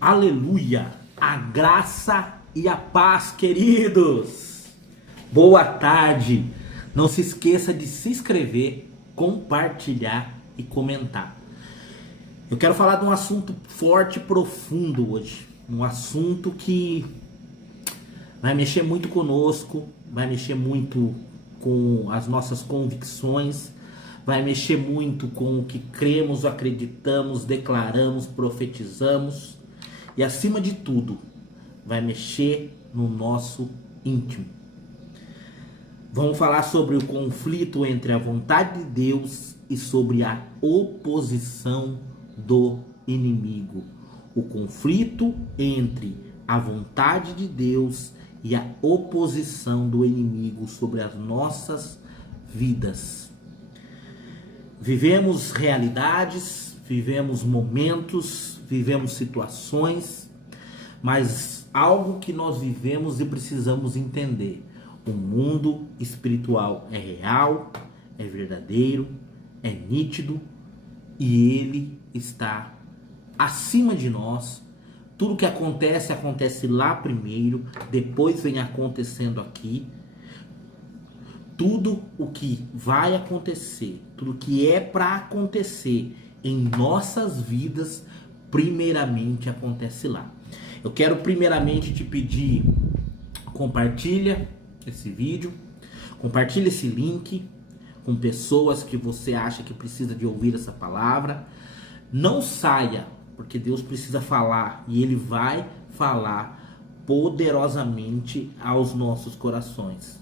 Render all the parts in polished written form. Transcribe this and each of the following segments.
Aleluia! A graça e a paz, queridos! Boa tarde! Não se esqueça de se inscrever, compartilhar e comentar. Eu quero falar de um assunto forte e profundo hoje. Um assunto que vai mexer muito conosco, vai mexer muito com as nossas convicções, vai mexer muito com o que cremos, acreditamos, declaramos, profetizamos e, acima de tudo, vai mexer no nosso íntimo. Vamos falar sobre o conflito entre a vontade de Deus e sobre a oposição do inimigo. O conflito entre a vontade de Deus e a oposição do inimigo sobre as nossas vidas. Vivemos realidades, vivemos momentos, vivemos situações, mas algo que nós vivemos e precisamos entender: o mundo espiritual é real, é verdadeiro, é nítido e ele está acima de nós. Tudo que acontece, acontece lá primeiro, depois vem acontecendo aqui. Tudo o que vai acontecer, tudo que é para acontecer em nossas vidas, primeiramente acontece lá. Eu quero primeiramente te pedir, compartilha esse vídeo, compartilha esse link com pessoas que você acha que precisa de ouvir essa palavra. Não saia, porque Deus precisa falar e Ele vai falar poderosamente aos nossos corações.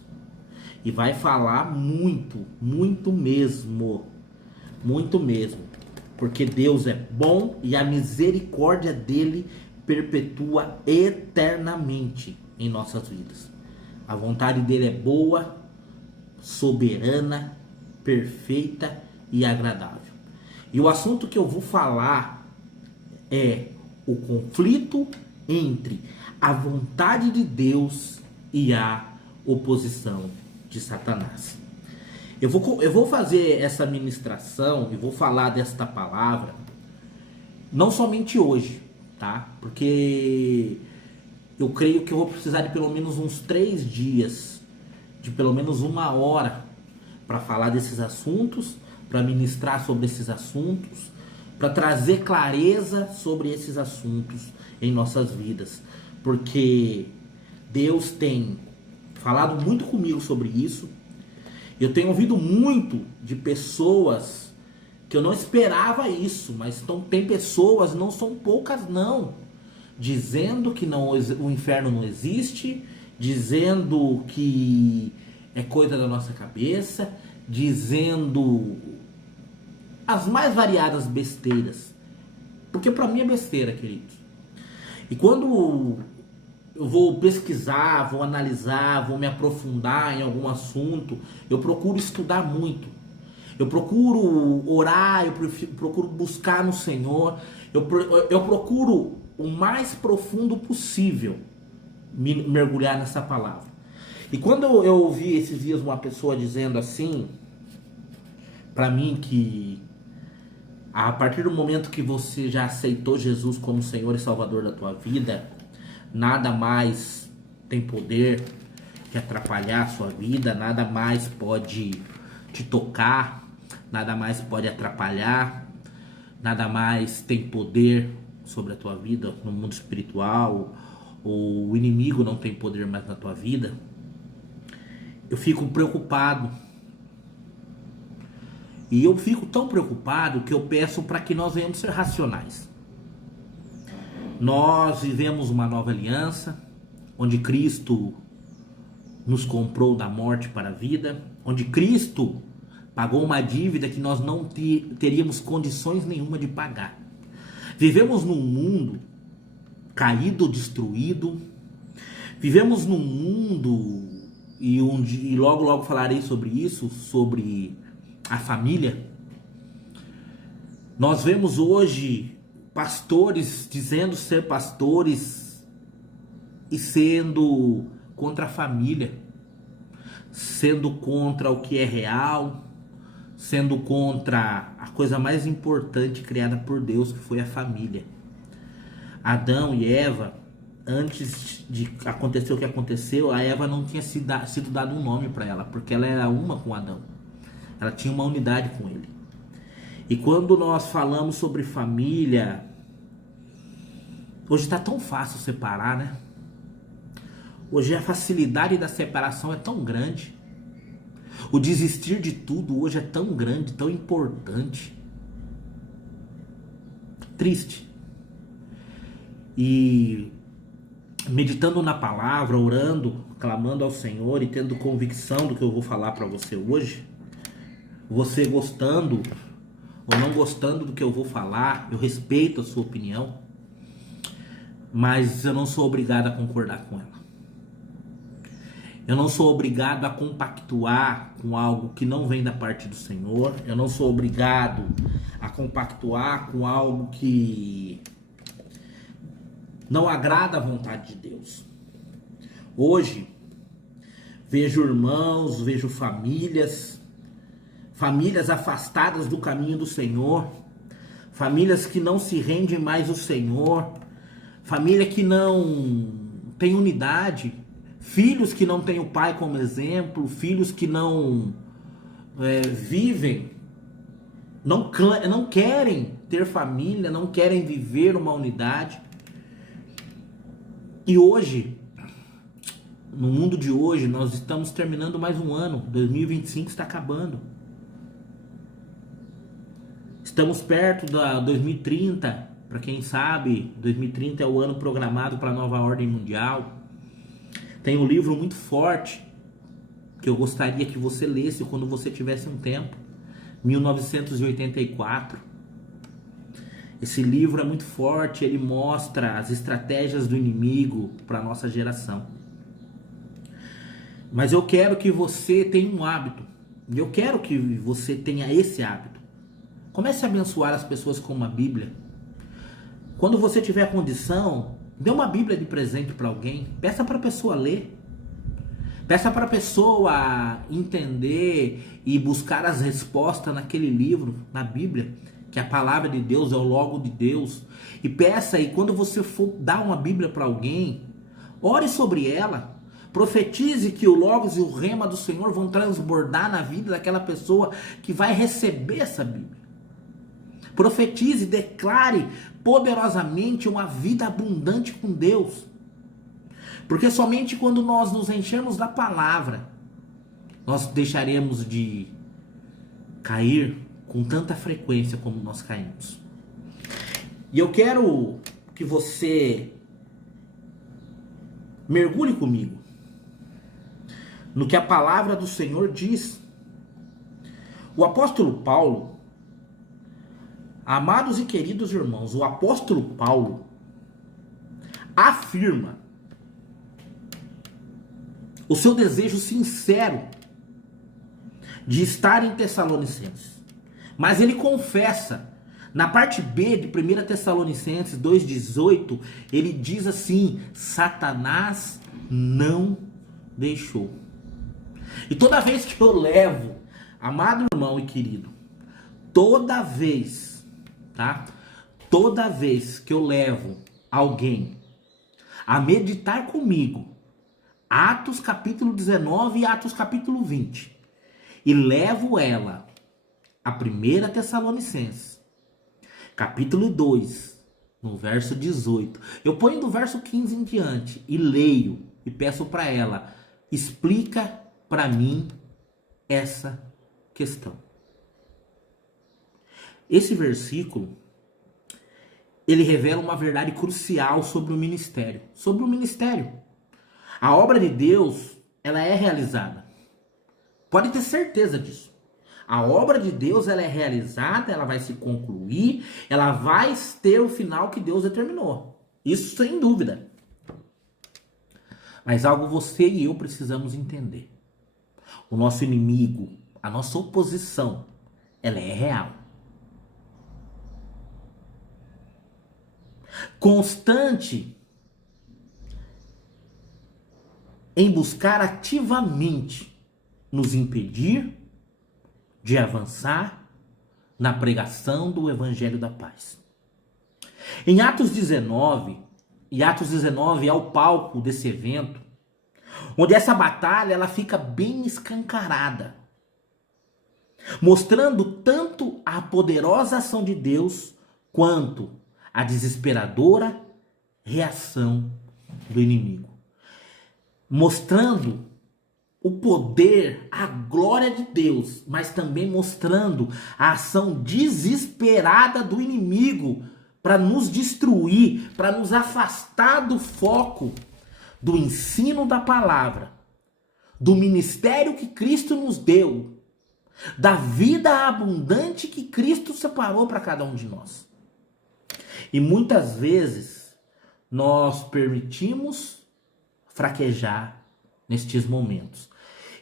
E vai falar muito, muito mesmo, porque Deus é bom e a misericórdia dele perpetua eternamente em nossas vidas. A vontade dele é boa, soberana, perfeita e agradável. E o assunto que eu vou falar é o conflito entre a vontade de Deus e a oposição de Satanás. Eu vou fazer essa ministração e vou falar desta palavra não somente hoje, tá? Porque eu creio que eu vou precisar de pelo menos uns 3 dias, de pelo menos 1 hora para falar desses assuntos, para ministrar sobre esses assuntos, para trazer clareza sobre esses assuntos em nossas vidas, porque Deus tem falado muito comigo sobre isso. Eu tenho ouvido muito de pessoas que eu não esperava isso, mas tem pessoas, não são poucas não, dizendo que não, o inferno não existe, dizendo que é coisa da nossa cabeça, dizendo as mais variadas besteiras, porque para mim é besteira, queridos. E quando eu vou pesquisar, vou analisar, vou me aprofundar em algum assunto, eu procuro estudar muito. Eu procuro orar, eu procuro buscar no Senhor, eu procuro o mais profundo possível mergulhar nessa palavra. E quando eu ouvi esses dias uma pessoa dizendo assim para mim que a partir do momento que você já aceitou Jesus como Senhor e Salvador da tua vida, nada mais tem poder que atrapalhar a sua vida, nada mais pode te tocar, nada mais pode atrapalhar, nada mais tem poder sobre a tua vida no mundo espiritual, ou o inimigo não tem poder mais na tua vida. Eu fico preocupado. E eu fico tão preocupado que eu peço para que nós venhamos ser racionais. Nós vivemos uma nova aliança, onde Cristo nos comprou da morte para a vida, onde Cristo pagou uma dívida que nós não teríamos condições nenhuma de pagar. Vivemos num mundo caído, destruído, vivemos num mundo, e logo falarei sobre isso, sobre a família. Nós vemos hoje pastores dizendo ser pastores e sendo contra a família, sendo contra o que é real, sendo contra a coisa mais importante criada por Deus, que foi a família. Adão e Eva, antes de acontecer o que aconteceu, a Eva não tinha sido dado um nome para ela, porque ela era uma com Adão. Ela tinha uma unidade com ele. E quando nós falamos sobre família, hoje está tão fácil separar, né? Hoje a facilidade da separação é tão grande. O desistir de tudo hoje é tão grande, tão importante. Triste. E meditando na palavra, orando, clamando ao Senhor e tendo convicção do que eu vou falar para você hoje, você gostando ou não gostando do que eu vou falar, eu respeito a sua opinião, mas eu não sou obrigado a concordar com ela. Eu não sou obrigado a compactuar com algo que não vem da parte do Senhor. Eu não sou obrigado a compactuar com algo que não agrada a vontade de Deus. Hoje, vejo irmãos, vejo famílias afastadas do caminho do Senhor, famílias que não se rendem mais ao Senhor, família que não tem unidade, filhos que não têm o pai como exemplo, filhos que não vivem, não querem ter família, não querem viver uma unidade. E hoje, no mundo de hoje, nós estamos terminando mais um ano, 2025 está acabando. Estamos perto da 2030, para quem sabe, 2030 é o ano programado para a nova ordem mundial. Tem um livro muito forte que eu gostaria que você lesse quando você tivesse um tempo, 1984. Esse livro é muito forte, ele mostra as estratégias do inimigo para a nossa geração. Mas eu quero que você tenha um hábito, eu quero que você tenha esse hábito. Comece a abençoar as pessoas com uma Bíblia. Quando você tiver condição, dê uma Bíblia de presente para alguém, peça para a pessoa ler. Peça para a pessoa entender e buscar as respostas naquele livro, na Bíblia, que a palavra de Deus é o logo de Deus. E peça, e quando você for dar uma Bíblia para alguém, ore sobre ela. Profetize que o Logos e o Rema do Senhor vão transbordar na vida daquela pessoa que vai receber essa Bíblia. Profetize, declare poderosamente uma vida abundante com Deus. Porque somente quando nós nos enchermos da palavra, nós deixaremos de cair com tanta frequência como nós caímos. E eu quero que você mergulhe comigo no que a palavra do Senhor diz. O apóstolo Paulo, amados e queridos irmãos, o apóstolo Paulo afirma o seu desejo sincero de estar em Tessalonicenses. Mas ele confessa, na parte B de 1 Tessalonicenses 2,18, ele diz assim: Satanás não deixou. E toda vez que eu levo, amado irmão e querido, toda vez que eu levo alguém a meditar comigo Atos capítulo 19 e Atos capítulo 20, e levo ela a 1 Tessalonicenses capítulo 2, no verso 18, eu ponho do verso 15 em diante e leio e peço para ela: explica para mim essa questão. Esse versículo, ele revela uma verdade crucial sobre o ministério. A obra de Deus, ela é realizada. Pode ter certeza disso. A obra de Deus, ela é realizada, ela vai se concluir, ela vai ter o final que Deus determinou. Isso sem dúvida. Mas algo você e eu precisamos entender. O nosso inimigo, a nossa oposição, ela é real. Constante em buscar ativamente nos impedir de avançar na pregação do Evangelho da Paz. Em Atos 19, e Atos 19 é o palco desse evento, onde essa batalha ela fica bem escancarada, mostrando tanto a poderosa ação de Deus quanto a desesperadora reação do inimigo, mostrando o poder, a glória de Deus, mas também mostrando a ação desesperada do inimigo para nos destruir, para nos afastar do foco do ensino da palavra, do ministério que Cristo nos deu, da vida abundante que Cristo separou para cada um de nós. E muitas vezes nós permitimos fraquejar nestes momentos.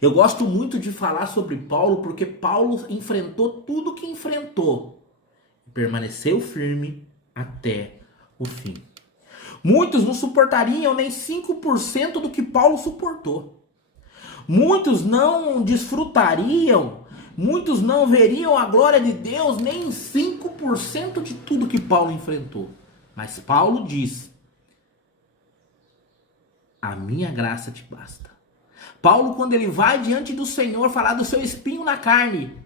Eu gosto muito de falar sobre Paulo porque Paulo enfrentou tudo que enfrentou e permaneceu firme até o fim. Muitos não suportariam nem 5% do que Paulo suportou. Muitos não desfrutariam, muitos não veriam a glória de Deus nem em 5% de tudo que Paulo enfrentou. Mas Paulo diz: a minha graça te basta. Paulo, quando ele vai diante do Senhor falar do seu espinho na carne,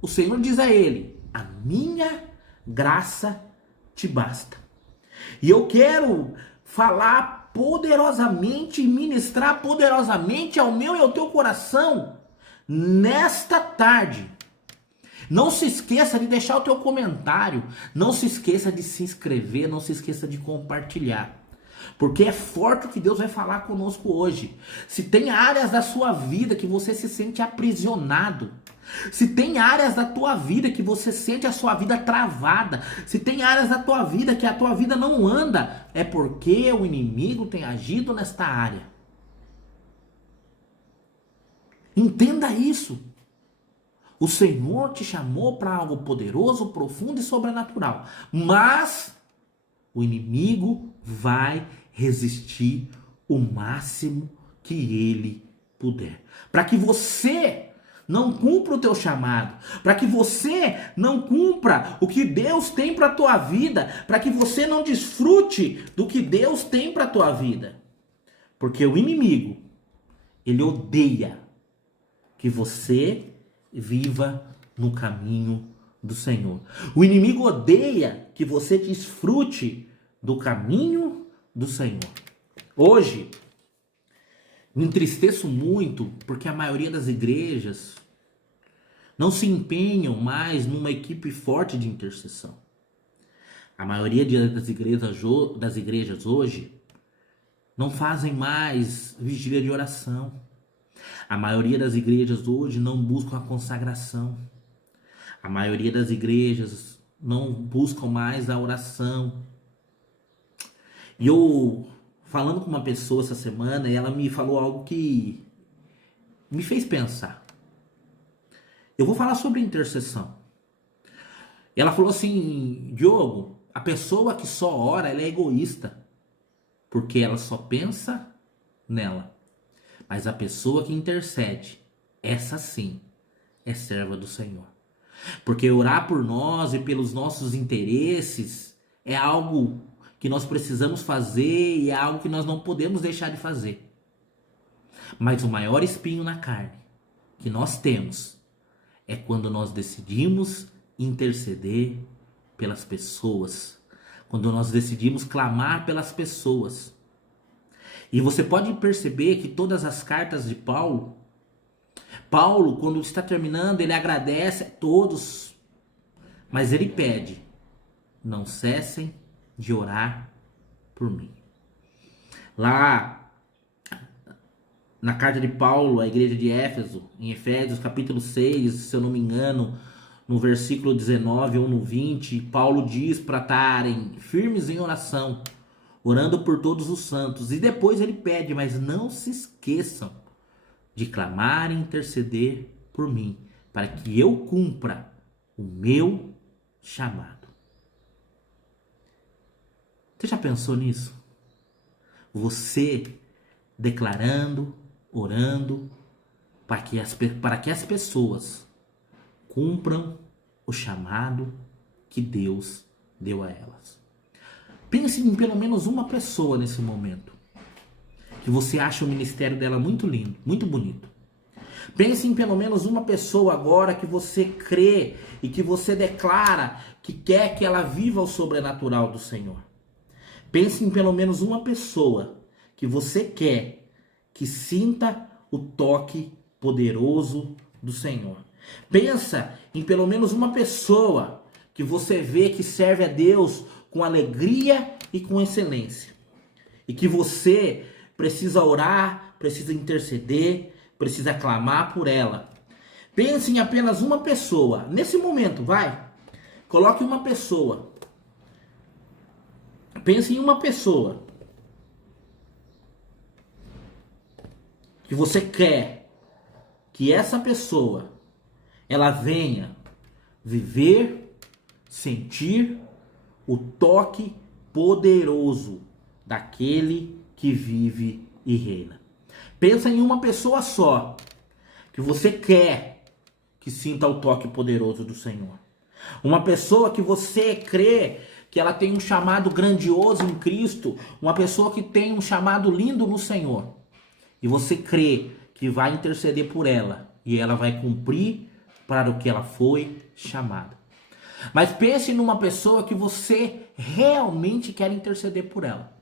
o Senhor diz a ele: a minha graça te basta. E eu quero falar poderosamente e ministrar poderosamente ao meu e ao teu coração nesta tarde. Não se esqueça de deixar o teu comentário, não se esqueça de se inscrever, não se esqueça de compartilhar. Porque é forte o que Deus vai falar conosco hoje. Se tem áreas da sua vida que você se sente aprisionado, se tem áreas da tua vida que você sente a sua vida travada, se tem áreas da tua vida que a tua vida não anda, é porque o inimigo tem agido nesta área. Entenda isso. O Senhor te chamou para algo poderoso, profundo e sobrenatural. Mas o inimigo vai resistir o máximo que ele puder. Para que você não cumpra o teu chamado, para que você não cumpra o que Deus tem para a tua vida, para que você não desfrute do que Deus tem para a tua vida. Porque o inimigo, ele odeia que você viva no caminho do Senhor. O inimigo odeia que você desfrute do caminho do Senhor. Hoje, me entristeço muito porque a maioria das igrejas não se empenham mais numa equipe forte de intercessão. A maioria das igrejas hoje não fazem mais vigília de oração. A maioria das igrejas hoje não buscam a consagração. A maioria das igrejas não buscam mais a oração. E eu, falando com uma pessoa essa semana, ela me falou algo que me fez pensar. Eu vou falar sobre intercessão. Ela falou assim: Diogo, a pessoa que só ora, ela é egoísta, porque ela só pensa nela. Mas a pessoa que intercede, essa sim, é serva do Senhor. Porque orar por nós e pelos nossos interesses é algo que nós precisamos fazer e é algo que nós não podemos deixar de fazer. Mas o maior espinho na carne que nós temos é quando nós decidimos interceder pelas pessoas, quando nós decidimos clamar pelas pessoas. E você pode perceber que todas as cartas de Paulo, quando está terminando, ele agradece a todos, mas ele pede: não cessem de orar por mim. Lá na carta de Paulo à igreja de Éfeso, em Efésios capítulo 6, se eu não me engano, no versículo 19 ou no 20, Paulo diz para estarem firmes em oração, orando por todos os santos. E depois ele pede: mas não se esqueçam de clamar e interceder por mim, para que eu cumpra o meu chamado. Você já pensou nisso? Você declarando, orando, para que as pessoas cumpram o chamado que Deus deu a elas. Pense em pelo menos uma pessoa nesse momento, que você acha o ministério dela muito lindo, muito bonito. Pense em pelo menos uma pessoa agora que você crê e que você declara que quer que ela viva o sobrenatural do Senhor. Pense em pelo menos uma pessoa que você quer que sinta o toque poderoso do Senhor. Pensa em pelo menos uma pessoa que você vê que serve a Deus com alegria e com excelência. E que você precisa orar, precisa interceder, precisa clamar por ela. Pense em apenas uma pessoa. Nesse momento, vai. Coloque uma pessoa. Pense em uma pessoa que você quer que essa pessoa ela venha viver, sentir o toque poderoso daquele que vive e reina. Pensa em uma pessoa só que você quer que sinta o toque poderoso do Senhor. Uma pessoa que você crê que ela tem um chamado grandioso em Cristo, uma pessoa que tem um chamado lindo no Senhor. E você crê que vai interceder por ela e ela vai cumprir para o que ela foi chamada. Mas pense numa pessoa que você realmente quer interceder por ela.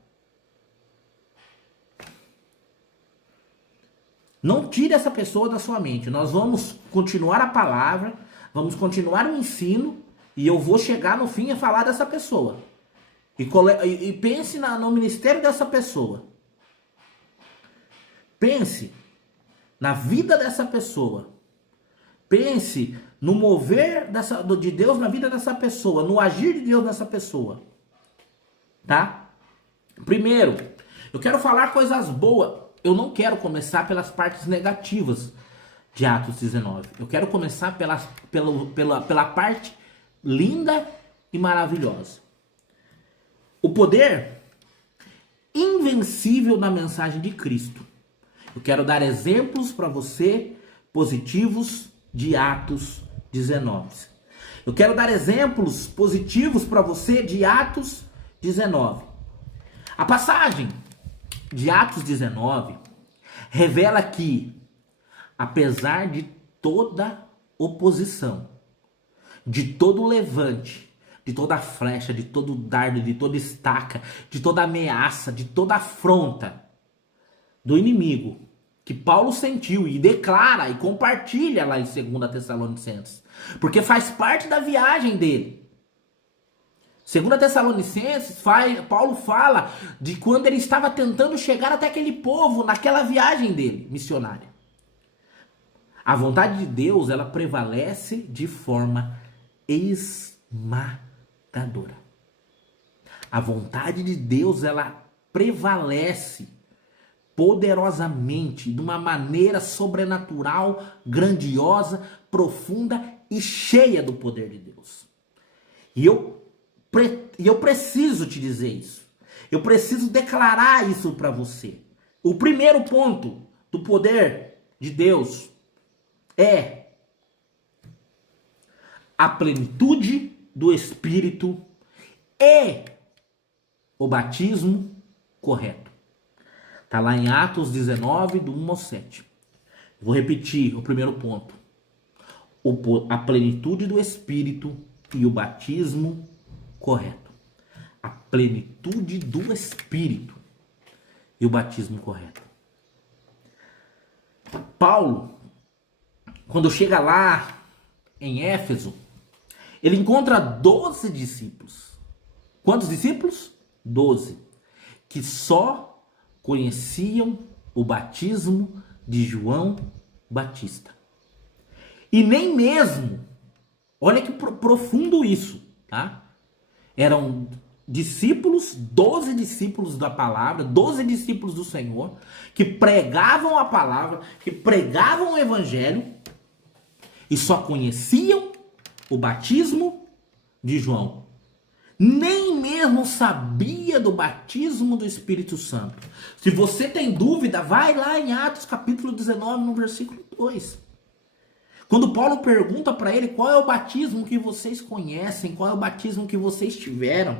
Não tire essa pessoa da sua mente. Nós vamos continuar a palavra, vamos continuar o ensino e eu vou chegar no fim a falar dessa pessoa. E pense no ministério dessa pessoa. Pense na vida dessa pessoa. Pense no mover de Deus na vida dessa pessoa, no agir de Deus nessa pessoa. Tá? Primeiro, eu quero falar coisas boas. Eu não quero começar pelas partes negativas de Atos 19. Eu quero começar pela parte linda e maravilhosa. O poder invencível da mensagem de Cristo. Eu quero dar exemplos para você positivos de Atos 19. Eu quero dar exemplos positivos para você de Atos 19. A passagem de Atos 19 revela que, apesar de toda oposição, de todo levante, de toda flecha, de todo dardo, de toda estaca, de toda ameaça, de toda afronta do inimigo, que Paulo sentiu e declara e compartilha lá em 2 Tessalonicenses, porque faz parte da viagem dele. 2 Tessalonicenses, Paulo fala de quando ele estava tentando chegar até aquele povo naquela viagem dele, missionária. A vontade de Deus, ela prevalece de forma esmagadora. A vontade de Deus, ela prevalece poderosamente, de uma maneira sobrenatural, grandiosa, profunda e cheia do poder de Deus. E eu preciso te dizer isso. Eu preciso declarar isso para você. O primeiro ponto do poder de Deus é a plenitude do Espírito e o batismo correto. Está lá em Atos 19, do 1 ao 7. Vou repetir o primeiro ponto. A plenitude do Espírito e o batismo correto. A plenitude do Espírito e o batismo correto. Paulo, quando chega lá em Éfeso, ele encontra 12 discípulos. Quantos discípulos? 12. Que só conheciam o batismo de João Batista. E nem mesmo, olha que profundo isso, tá? Eram discípulos, 12 discípulos da palavra, 12 discípulos do Senhor, que pregavam a palavra, que pregavam o evangelho, e só conheciam o batismo de João. Nem mesmo sabia do batismo do Espírito Santo. Se você tem dúvida, vai lá em Atos capítulo 19, no versículo 2. Quando Paulo pergunta para ele qual é o batismo que vocês conhecem, qual é o batismo que vocês tiveram,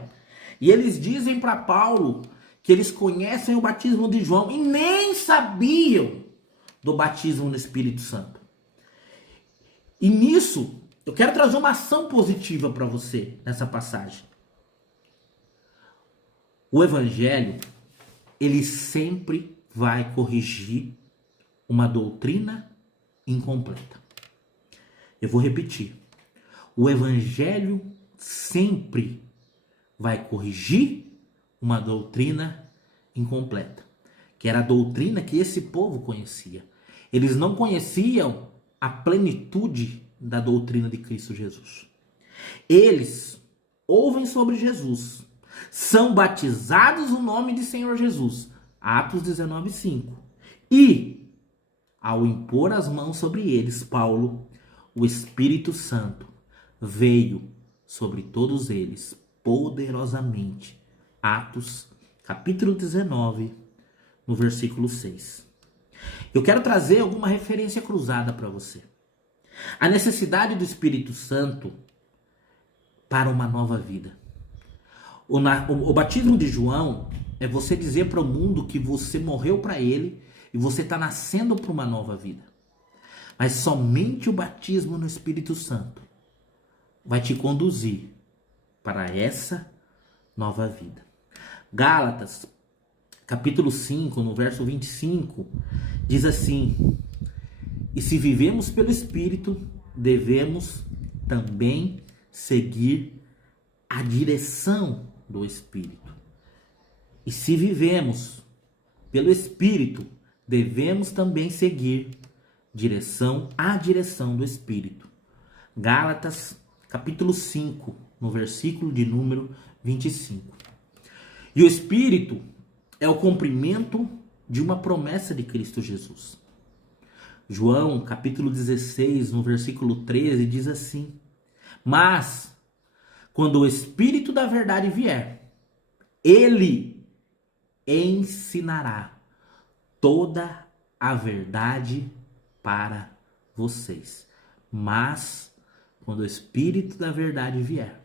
E eles dizem para Paulo que eles conhecem o batismo de João e nem sabiam do batismo no Espírito Santo. E nisso, eu quero trazer uma ação positiva para você nessa passagem. O Evangelho, ele sempre vai corrigir uma doutrina incompleta. Eu vou repetir. O Evangelho sempre vai corrigir uma doutrina incompleta, que era a doutrina que esse povo conhecia. Eles não conheciam a plenitude da doutrina de Cristo Jesus. Eles ouvem sobre Jesus, são batizados no nome de Senhor Jesus, Atos 19:5. E, ao impor as mãos sobre eles, Paulo, o Espírito Santo veio sobre todos eles poderosamente. Atos, capítulo 19, no versículo 6. Eu quero trazer alguma referência cruzada para você. A necessidade do Espírito Santo para uma nova vida. O batismo de João é você dizer para o mundo que você morreu para ele e você está nascendo para uma nova vida. Mas somente o batismo no Espírito Santo vai te conduzir para essa nova vida. Gálatas, capítulo 5, no verso 25, diz assim: e se vivemos pelo Espírito, devemos também seguir a direção do Espírito. E se vivemos pelo Espírito, devemos também seguir a direção do Espírito. Gálatas, capítulo 5, no versículo de número 25. E o Espírito é o cumprimento de uma promessa de Cristo Jesus. João, capítulo 16, no versículo 13, diz assim: mas, quando o Espírito da verdade vier, ele ensinará toda a verdade para vocês. Mas, quando o Espírito da verdade vier,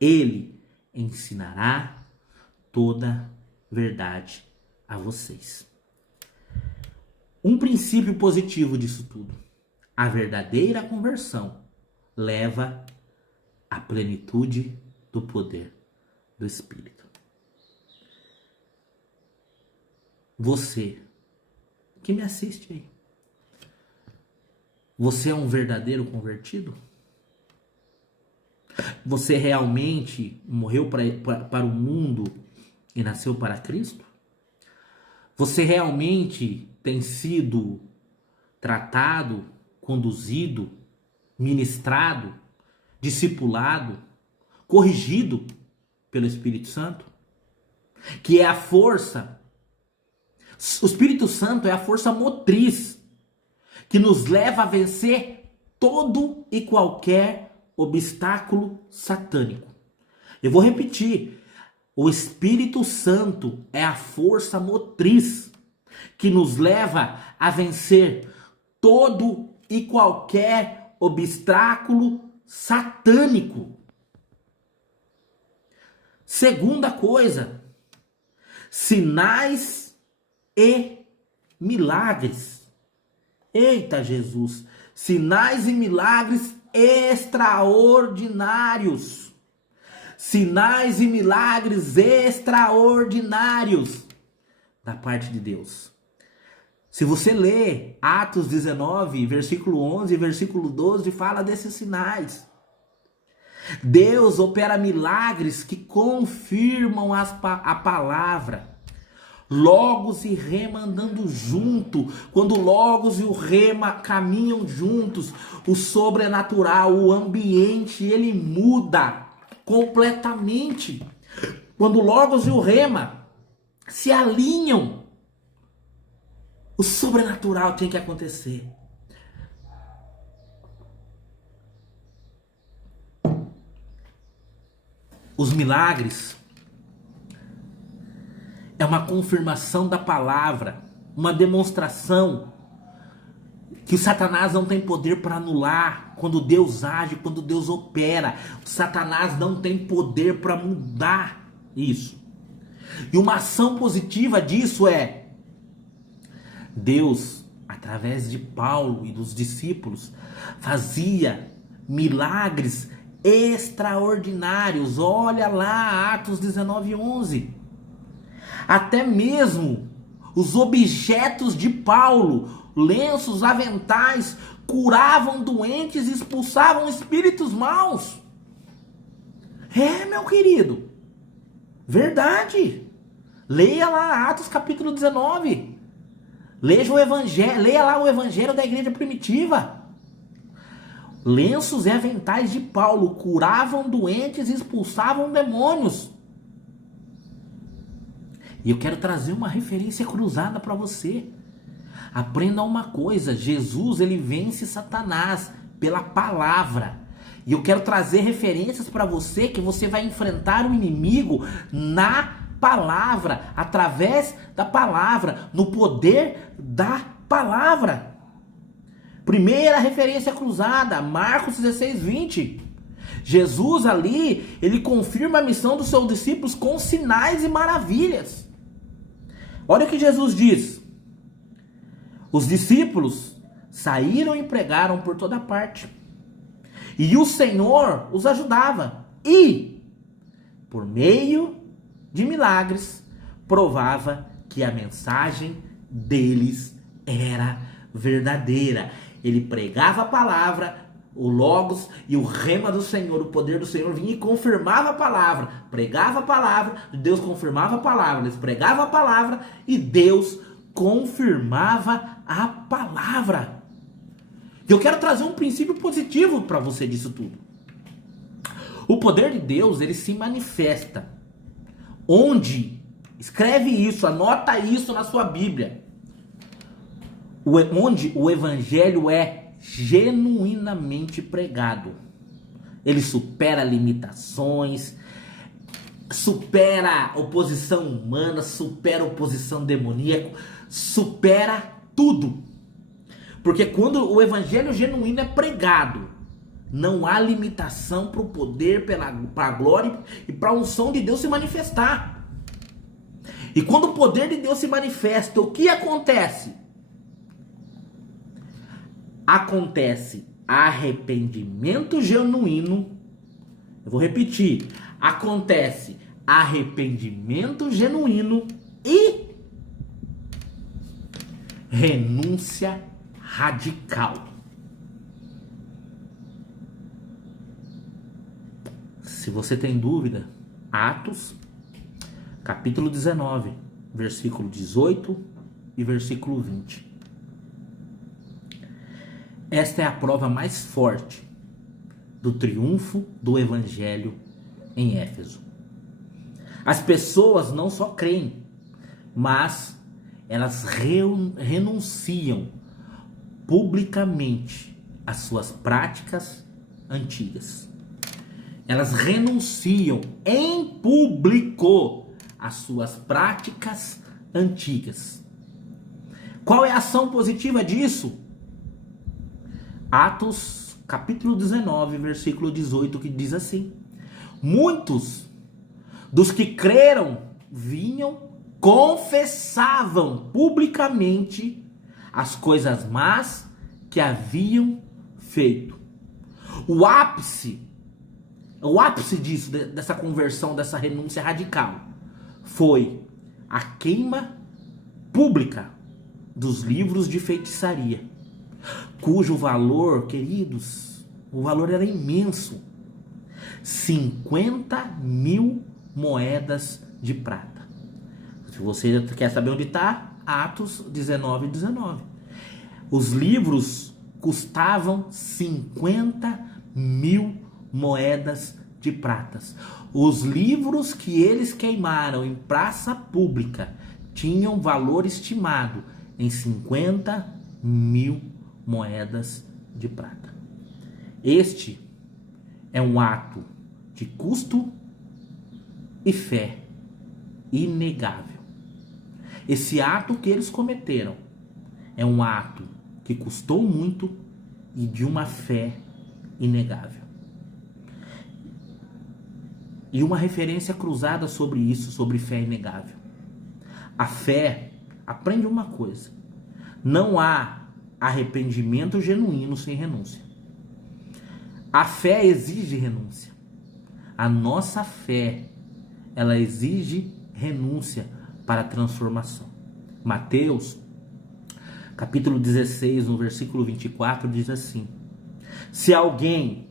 ele ensinará toda verdade a vocês. Um princípio positivo disso tudo: a verdadeira conversão leva à plenitude do poder do Espírito. Você que me assiste aí, você é um verdadeiro convertido? Você realmente morreu para o mundo e nasceu para Cristo? Você realmente tem sido tratado, conduzido, ministrado, discipulado, corrigido pelo Espírito Santo? Que é a força. O Espírito Santo é a força motriz que nos leva a vencer todo e qualquer obstáculo satânico. Eu vou repetir. O Espírito Santo é a força motriz que nos leva a vencer todo e qualquer obstáculo satânico. Segunda coisa, sinais e milagres. Eita Jesus! Sinais e milagres extraordinários. Sinais e milagres extraordinários da parte de Deus. Se você ler Atos 19, versículo 11 e versículo 12, fala desses sinais. Deus opera milagres que confirmam a palavra. Logos e Rema andando junto. Quando Logos e o Rema caminham juntos, o sobrenatural, o ambiente, ele muda completamente. Quando o Logos e o Rema se alinham, o sobrenatural tem que acontecer. Os milagres é uma confirmação da palavra, uma demonstração que o Satanás não tem poder para anular quando Deus age, quando Deus opera. O Satanás não tem poder para mudar Isso. E uma ação positiva disso é Deus, através de Paulo e dos discípulos, fazia milagres extraordinários. Olha lá, Atos 19:11. Até mesmo os objetos de Paulo, lenços, aventais, curavam doentes e expulsavam espíritos maus. Meu querido, verdade. Leia lá Atos capítulo 19. Leia lá o evangelho da igreja primitiva. Lenços e aventais de Paulo curavam doentes e expulsavam demônios. E eu quero trazer uma referência cruzada para você. Aprenda uma coisa, Jesus ele vence Satanás pela palavra. E eu quero trazer referências para você que você vai enfrentar o inimigo na palavra, através da palavra, no poder da palavra. Primeira referência cruzada, Marcos 16:20. Jesus ali, ele confirma a missão dos seus discípulos com sinais e maravilhas. Olha o que Jesus diz. Os discípulos saíram e pregaram por toda parte. E o Senhor os ajudava. E, por meio de milagres, provava que a mensagem deles era verdadeira. Ele pregava a palavra, o Logos e o rema do Senhor, o poder do Senhor vinha e confirmava a palavra. Pregava a palavra, Deus confirmava a palavra. Eles pregavam a palavra e Deus confirmava a palavra. Eu quero trazer um princípio positivo para você disso tudo. O poder de Deus, ele se manifesta onde, escreve isso, anota isso na sua Bíblia, onde o evangelho é genuinamente pregado. Ele supera limitações, supera oposição humana, supera oposição demoníaca, supera tudo. Porque quando o evangelho genuíno é pregado, não há limitação para o poder, para a glória e para a unção de Deus se manifestar. E quando o poder de Deus se manifesta, o que acontece? Acontece arrependimento genuíno. Eu vou repetir. Acontece arrependimento genuíno e renúncia radical. Se você tem dúvida, Atos, capítulo 19, versículo 18 e versículo 20. Esta é a prova mais forte do triunfo do evangelho em Éfeso. As pessoas não só creem, mas elas renunciam publicamente às suas práticas antigas. Elas renunciam em público às suas práticas antigas. Qual é a ação positiva disso? Atos, capítulo 19, versículo 18, que diz assim: muitos dos que creram vinham, confessavam publicamente as coisas más que haviam feito. O ápice disso, dessa conversão, dessa renúncia radical, foi a queima pública dos livros de feitiçaria, cujo valor, queridos, o valor era imenso. 50.000 moedas de prata. Se você quer saber onde está, Atos 19:19. Os livros custavam 50.000 moedas de pratas. Os livros que eles queimaram em praça pública tinham valor estimado em 50.000 moedas de prata. Este é um ato de custo e fé inegável. Esse ato que eles cometeram é um ato que custou muito e de uma fé inegável. E uma referência cruzada sobre isso, sobre fé inegável. A fé aprende uma coisa: não há arrependimento genuíno sem renúncia. A fé exige renúncia. A nossa fé, ela exige renúncia para a transformação. Mateus, capítulo 16, no versículo 24, diz assim: se alguém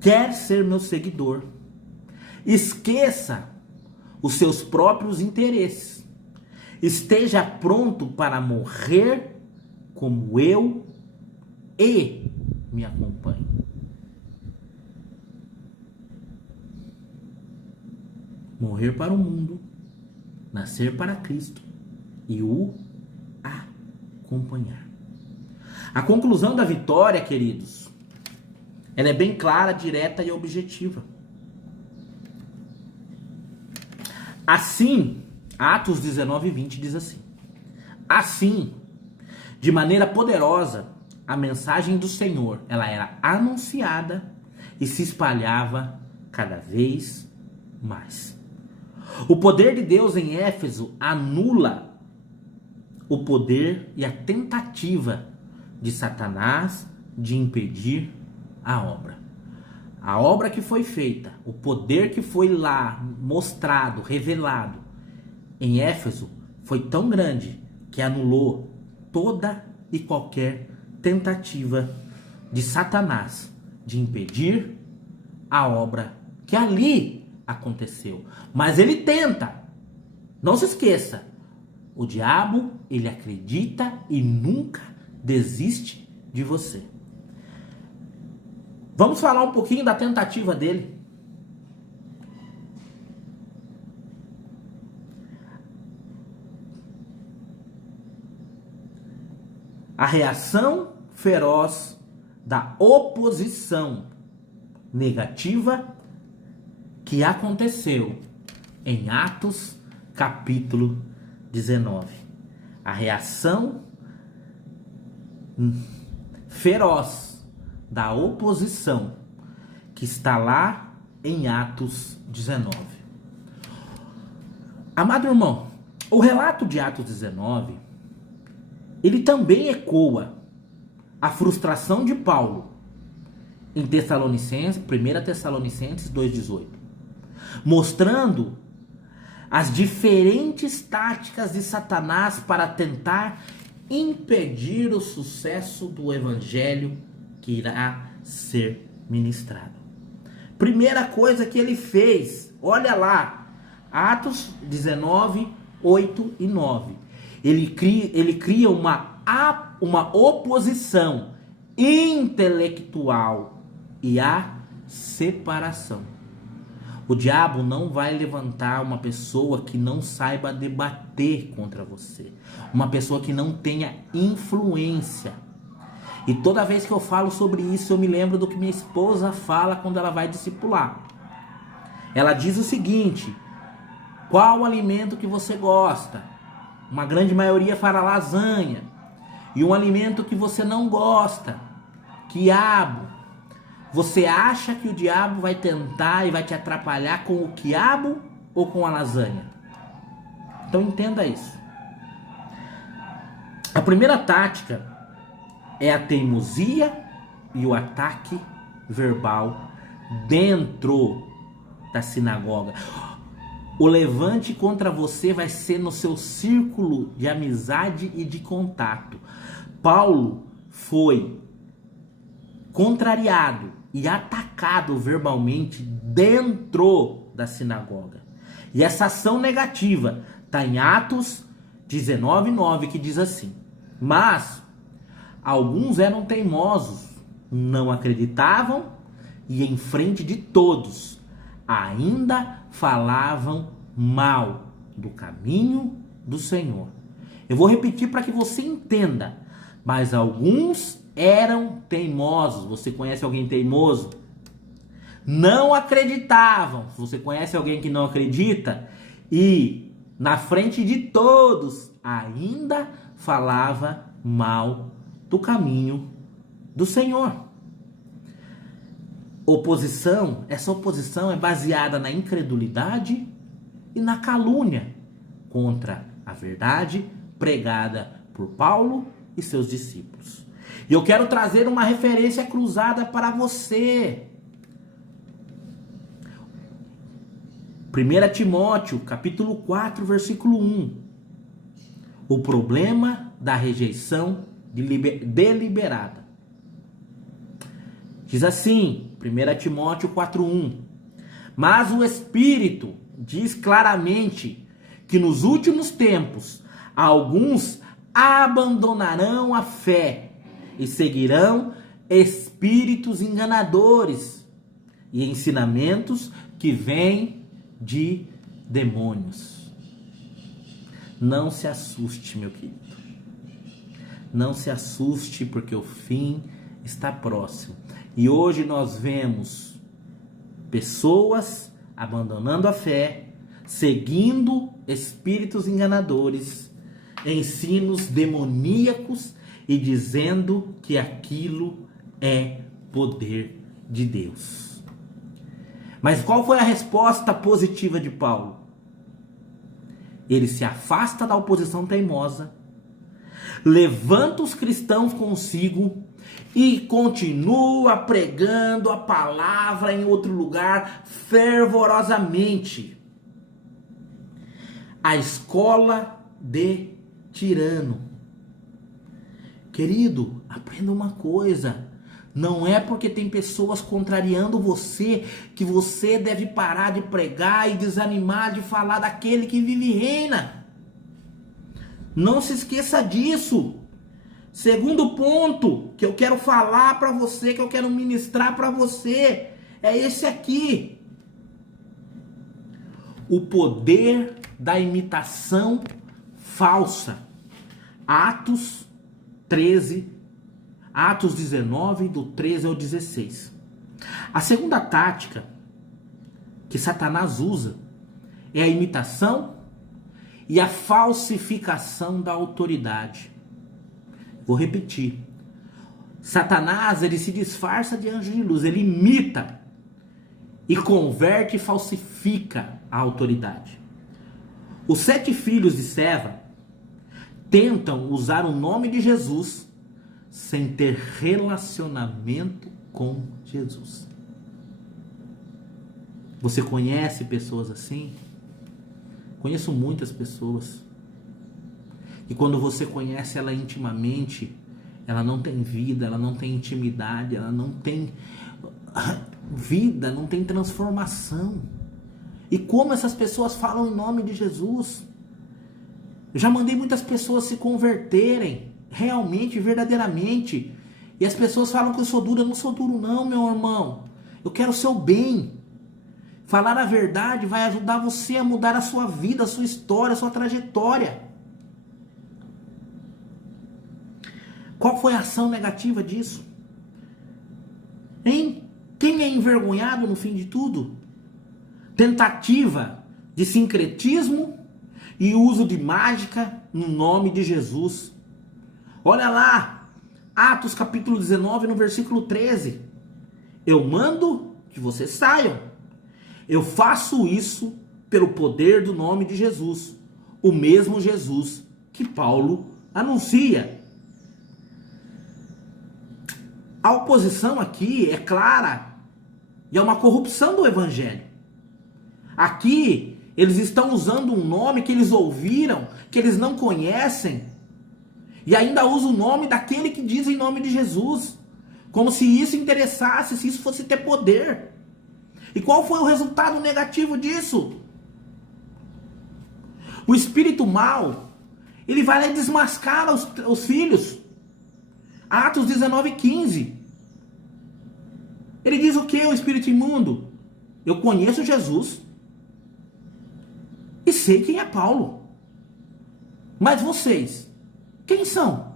quer ser meu seguidor, esqueça os seus próprios interesses. Esteja pronto para morrer como eu e me acompanhe. Morrer para o mundo, nascer para Cristo e o acompanhar. A conclusão da vitória, queridos, ela é bem clara, direta e objetiva. Assim, Atos 19:20 diz assim: assim, de maneira poderosa, a mensagem do Senhor, ela era anunciada e se espalhava cada vez mais. O poder de Deus em Éfeso anula o poder e a tentativa de Satanás de impedir a obra. A obra que foi feita, o poder que foi lá mostrado, revelado em Éfeso foi tão grande que anulou toda e qualquer tentativa de Satanás de impedir a obra que ali aconteceu. Mas ele tenta. Não se esqueça. O diabo, ele acredita e nunca desiste de você. Vamos falar um pouquinho da tentativa dele. A reação feroz da oposição negativa que aconteceu em Atos capítulo 19. A reação feroz da oposição que está lá em Atos 19. Amado irmão, o relato de Atos 19, ele também ecoa a frustração de Paulo em Tessalonicenses, 1 Tessalonicenses 2,18, mostrando as diferentes táticas de Satanás para tentar impedir o sucesso do evangelho que irá ser ministrado. Primeira coisa que ele fez, olha lá, Atos 19, 8 e 9. Ele cria uma oposição intelectual e a separação. O diabo não vai levantar uma pessoa que não saiba debater contra você, uma pessoa que não tenha influência. E toda vez que eu falo sobre isso, eu me lembro do que minha esposa fala quando ela vai discipular. Ela diz o seguinte: qual o alimento que você gosta? Uma grande maioria fala lasanha. E um alimento que você não gosta, quiabo. Você acha que o diabo vai tentar e vai te atrapalhar com o quiabo ou com a lasanha? Então entenda isso. A primeira tática é a teimosia e o ataque verbal dentro da sinagoga. O levante contra você vai ser no seu círculo de amizade e de contato. Paulo foi contrariado e atacado verbalmente dentro da sinagoga. E essa ação negativa está em Atos 19:9, que diz assim: mas alguns eram teimosos, não acreditavam e em frente de todos ainda falavam mal do caminho do Senhor. Eu vou repetir para que você entenda. Mas alguns eram teimosos. Você conhece alguém teimoso? Não acreditavam. Você conhece alguém que não acredita? E na frente de todos ainda falava mal do caminho do Senhor. essa oposição é baseada na incredulidade e na calúnia contra a verdade pregada por Paulo e seus discípulos. E eu quero trazer uma referência cruzada para você. 1 Timóteo, capítulo 4, versículo 1. O problema da rejeição deliberada. Diz assim, 1 Timóteo 4:1. Mas o Espírito diz claramente que nos últimos tempos alguns abandonarão a fé e seguirão espíritos enganadores e ensinamentos que vêm de demônios. Não se assuste, meu querido. Não se assuste, porque o fim está próximo. E hoje nós vemos pessoas abandonando a fé, seguindo espíritos enganadores, ensinos demoníacos e dizendo que aquilo é poder de Deus. Mas qual foi a resposta positiva de Paulo? Ele se afasta da oposição teimosa, levanta os cristãos consigo e continua pregando a palavra em outro lugar fervorosamente. A escola de Tirano. Querido, aprenda uma coisa. Não é porque tem pessoas contrariando você que você deve parar de pregar e desanimar de falar daquele que vive e reina. Não se esqueça disso. Segundo ponto que eu quero falar para você, que eu quero ministrar para você, é esse aqui. O poder da imitação falsa. Atos 19, do 13 ao 16. A segunda tática que Satanás usa é a imitação e a falsificação da autoridade. Vou repetir. Satanás, ele se disfarça de anjo de luz, ele imita e converte e falsifica a autoridade. Os 7 filhos de Seva tentam usar o nome de Jesus sem ter relacionamento com Jesus. Você conhece pessoas assim? Conheço muitas pessoas. E quando você conhece ela intimamente, ela não tem vida, ela não tem intimidade, ela não tem vida, não tem transformação. E como essas pessoas falam em nome de Jesus? Eu já mandei muitas pessoas se converterem, realmente, verdadeiramente. E as pessoas falam que eu sou duro. Eu não sou duro não, meu irmão. Eu quero o seu bem. Falar a verdade vai ajudar você a mudar a sua vida, a sua história, a sua trajetória. Qual foi a ação negativa disso? Hein? Quem é envergonhado no fim de tudo? Tentativa de sincretismo e uso de mágica no nome de Jesus. Olha lá, Atos capítulo 19, no versículo 13. Eu mando que vocês saiam. Eu faço isso pelo poder do nome de Jesus. O mesmo Jesus que Paulo anuncia. A oposição aqui é clara e é uma corrupção do evangelho. Aqui eles estão usando um nome que eles ouviram, que eles não conhecem, e ainda usam o nome daquele que diz em nome de Jesus, como se isso interessasse, se isso fosse ter poder. E qual foi o resultado negativo disso? O espírito mau, ele vai lá e desmascara os filhos. Atos 19:15. Ele diz o que, o espírito imundo? Eu conheço Jesus e sei quem é Paulo. Mas vocês, quem são?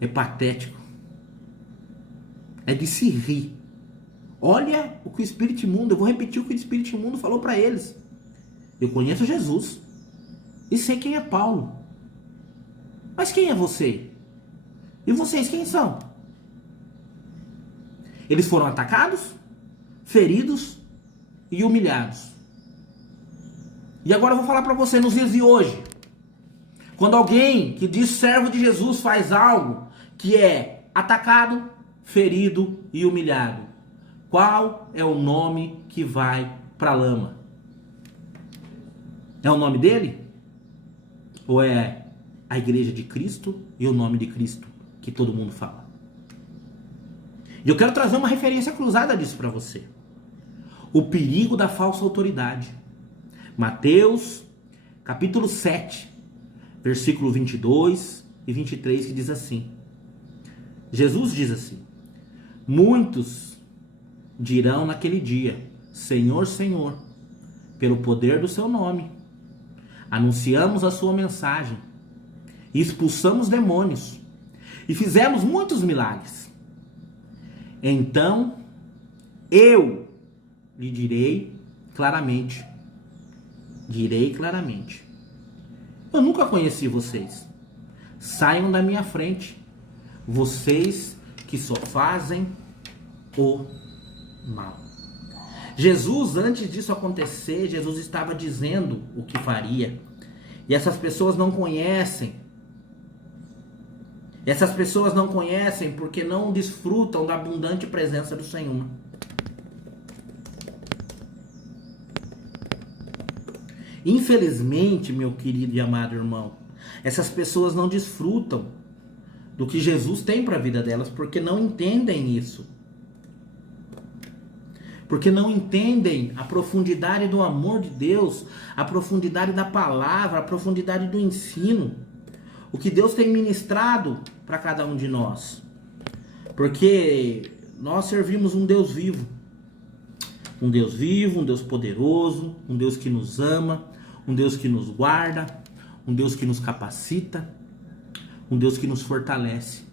É patético. É de se rir. Olha o que o espírito imundo, eu vou repetir o que o espírito imundo falou para eles. Eu conheço Jesus e sei quem é Paulo. Mas quem é você? E vocês quem são? Eles foram atacados, feridos e humilhados. E agora eu vou falar para você nos dias de hoje. Quando alguém que diz servo de Jesus faz algo que é atacado, ferido e humilhado, qual é o nome que vai para a lama? É o nome dele? Ou é a igreja de Cristo e o nome de Cristo que todo mundo fala? E eu quero trazer uma referência cruzada disso para você. O perigo da falsa autoridade. Mateus, capítulo 7, versículo 22 e 23, que diz assim. Jesus diz assim: muitos dirão naquele dia: Senhor, Senhor, pelo poder do seu nome, anunciamos a sua mensagem, e expulsamos demônios, e fizemos muitos milagres. Então eu lhe direi claramente, eu nunca conheci vocês. Saiam da minha frente, vocês que só fazem o mal. Jesus, antes disso acontecer, Jesus estava dizendo o que faria. E essas pessoas não conhecem. Essas pessoas não conhecem porque não desfrutam da abundante presença do Senhor. Infelizmente, meu querido e amado irmão, essas pessoas não desfrutam do que Jesus tem para a vida delas porque não entendem isso. Porque não entendem a profundidade do amor de Deus, a profundidade da palavra, a profundidade do ensino, o que Deus tem ministrado para cada um de nós. Porque nós servimos um Deus vivo, um Deus poderoso, um Deus que nos ama, um Deus que nos guarda, um Deus que nos capacita, um Deus que nos fortalece.